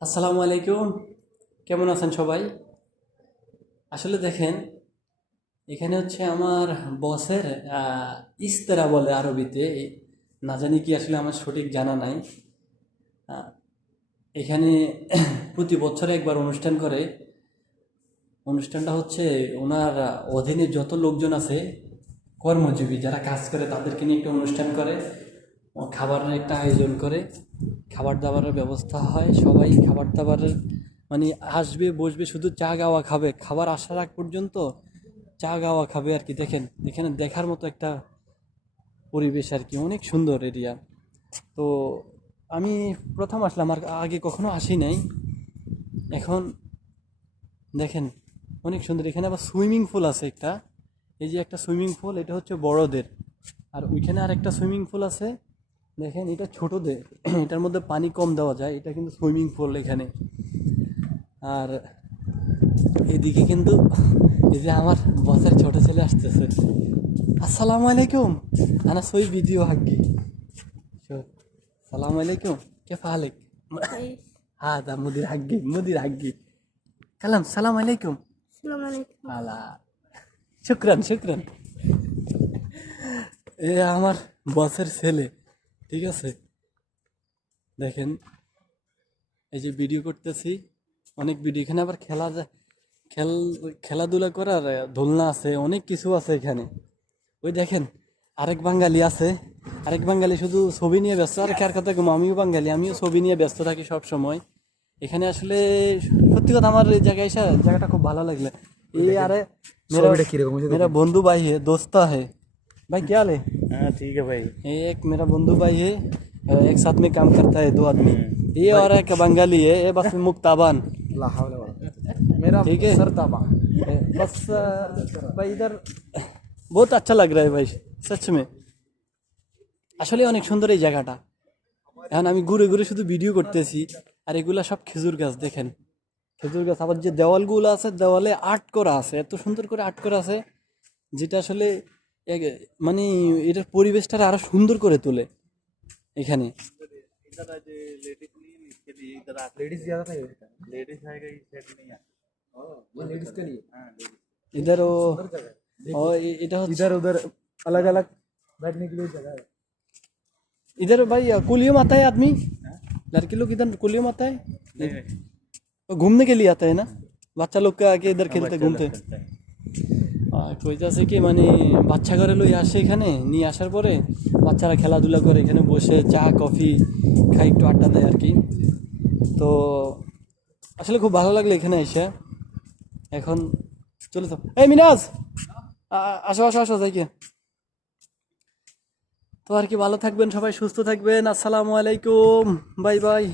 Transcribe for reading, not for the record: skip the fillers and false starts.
আসসালামু আলাইকুম। কেমন আছেন সবাই? আসলে দেখেন, এখানে হচ্ছে আমার বসের ইস্তেরা বলে আরবিতে। না জানি কি, আসলে আমার সঠিক জানা নাই। আহ, এখানে প্রতি বছরে একবার অনুষ্ঠান করে। অনুষ্ঠানটা হচ্ছে ওনার অধীনে যত লোকজন আছে, কর্মজীবী যারা কাজ করে তাদেরকে নিয়ে একটা অনুষ্ঠান করে। ও খাবারের একটা আয়োজন করে, খাবার দাবারের ব্যবস্থা হয়, সবাই খাবার দাবারের মানে আসবে বসবে, শুধু চা গাওয়া খাবে, খাবার আসার আগ পর্যন্ত চা গাওয়া খাবে আর কি। দেখেন এখানে দেখার মতো একটা পরিবেশ আর কি, অনেক সুন্দর এরিয়া। তো আমি প্রথম আসলাম, আর আগে কখনো আসি নাই। এখন দেখেন অনেক সুন্দর, এখানে আবার সুইমিং পুল আছে একটা। এই যে একটা সুইমিং পুল, এটা হচ্ছে বড়দের। আর ওইখানে আর একটা সুইমিং পুল আছে, দেখেন এটা ছোটদের। এটার মধ্যে পানি কম দেওয়া যায়, এটা কিন্তু সুইমিং পুল এখানে। আর এদিকে কিন্তু এই যে আমার বসের ছোট ছেলে আসতেছে। আসসালামু আলাইকুম। আনা সই ভিডিও হাগি। شوف السلام عليكم، كيف حالك؟ كويس. هذا مدير حقي. كلام السلام عليكم. السلام عليكم. هلا. শুক্রান। এ আমার বসের ছেলে, ঠিক আছে। দেখেন এই যে ভিডিও করতেছি, অনেক ভিডিও। এখানে আবার খেল খেলাধুলা করার দোলনা আছে, অনেক কিছু আছে এখানে। ওই দেখেন আরেক বাঙালি আছে, আরেক বাঙালি শুধু ছবি নিয়ে ব্যস্ত। আর কার কথা কম, আমিও বাঙালি, আমিও ছবি নিয়ে ব্যস্ত থাকি সব সময়। এখানে আসলে সত্যি কথা, আমার এই জায়গায় এসে জায়গাটা খুব ভালো লাগলো। ये यार मेरा बंधु भाई है, दोस्त है भाई। क्या हाल है? हाँ ठीक है भाई। ये एक मेरा बंधु भाई है, एक साथ में काम करता है, दो आदमी। ये और एक बंगाली है, ये बस मुक्ताबान। मेरा ठीक है। सरताबा। बस भाई इधर बहुत अच्छा लग रहा है भाई, सच में। আসলে অনেক সুন্দর এই জায়গাটা। এখন আমি ঘুরে ঘুরে শুধু ভিডিও করতেছি, আর এগুলা সব খেজুর গাছ। দেখেন খেজুর গাছ, আবার যে দেওয়ালগুলো আছে, দেওয়ালে আর্ট করা আছে, এত সুন্দর করে আর্ট করা আছে, যেটা আসলে মানে এটার পরিবেশটা আরো সুন্দর করে তোলে এখানে। इधर आज लेडीज नहीं है, इसके लिए इधर लेडीज ज्यादा था। लेडीज आएगा इस साइड नहीं आता। वो लेडीज के लिए। हाँ लेडीज। इधर এটা হচ্ছে इधर उधर अलग अलग बैठने के लिए जगह है। इधर भाई कुलियों में आता है आदमी, लड़के लोग इधर कुलियों में आता है, वो घूमने के लिए आता है ना, বাচ্চা লোক আগে इधर খেলতে ঘুরতে। কইতাছে কি, মানে বাচ্চা ঘরে লই আসে, এখানে নিয়ে আসার পরে বাচ্চারা খেলাধুলা করে, এখানে বসে চা কফি খাই, একটু আড্ডা দেয় আর কি। তো আসলে খুব ভালো লাগলো এখানে এসে। এখন চলে তো, এই মিনাজ আসো আসো আসো যাই কি। তো আর কি, ভালো থাকবেন সবাই, সুস্থ থাকবেন। আসসালামু আলাইকুম, বাই বাই।